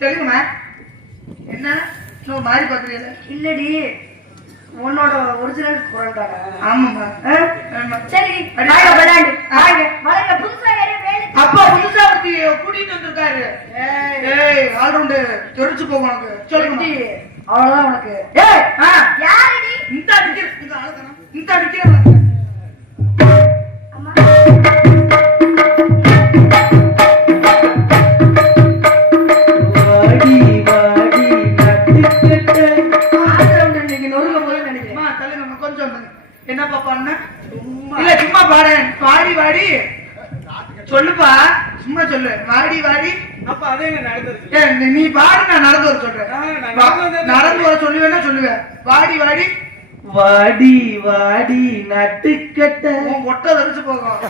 சொல்லுங்கம்மா. என்ன மாறி பாக்குறீங்க? இல்லடி, உன்னோட ஒரிஜினல் குரல் தானே? ஆமாம்மா. சரி, அப்பா புதுசா கூட்டிட்டு வந்திருக்காரு. ஆல்ரவுண்டு தெரிஞ்சு போகும் உனக்கு. சொல்லுங்க. அவ்வளவுதான் உனக்கு. யாருடி இந்த என்ன பாப்பா? இல்ல சும்மா பாடு. வாடி வாடி சொல்லுப்பா, சும்மா சொல்லு. வாடி வாடி. அப்ப அதே நடந்து நீ பாடு, நான் நடந்து வர சொல்றேன். நடந்து வர சொல்லுவேன்னா சொல்லுவேன். வாடி வாடி வாடி வாடி நட்டுக்கட்ட ஒட்ட தரிச்சு போகும்.